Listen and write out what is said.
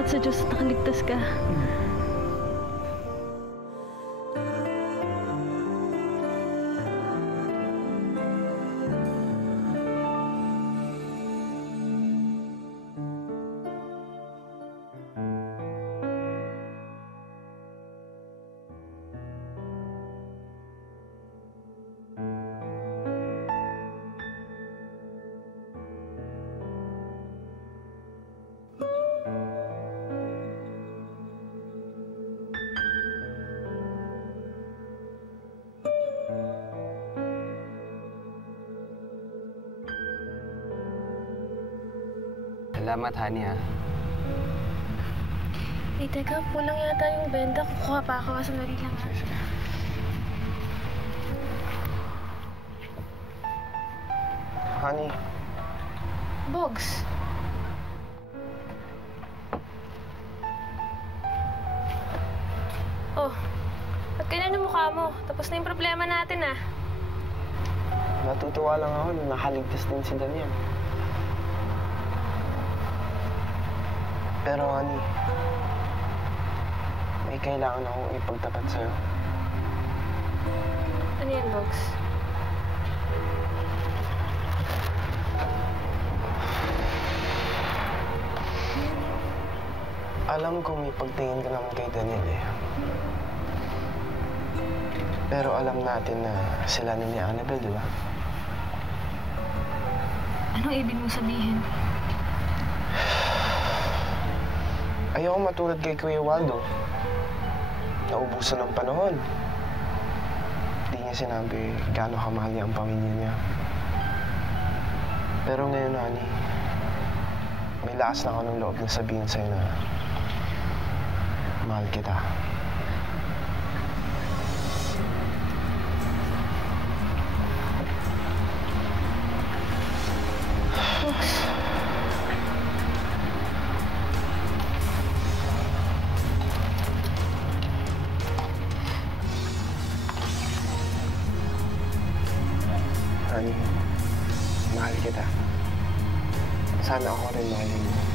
Salamat sa Diyos at nakaligtas ka. Salamat, honey, ha. Eh, teka, kulang yata yung benda. Kukuha pa ako. Sandali lang, ha. Honey. Bogs. Oh, ba't ganyan yung mukha mo? Tapos na yung problema natin, ah. Natutuwa lang ako na nakaligtas din si Daniel. Pero, honey, may kailangan akong ipagtapat sa'yo. Ano yan, Bogs? Alam ko may pagtingin ka naman kay Daniel, eh. Pero alam natin na sila ni Annabelle, di ba? Anong ibig mo sabihin? Ayoko matulad kay Kuya Waldo. Naubusan ng panahon. Hindi niya sinabi gaano kamahal niya ang pamilya niya. Pero ngayon, honey, may lakas na ako ng loob na sabihin sa'yo na mahal kita. Honey, mahal kita. Sana ako rin mahalin mo.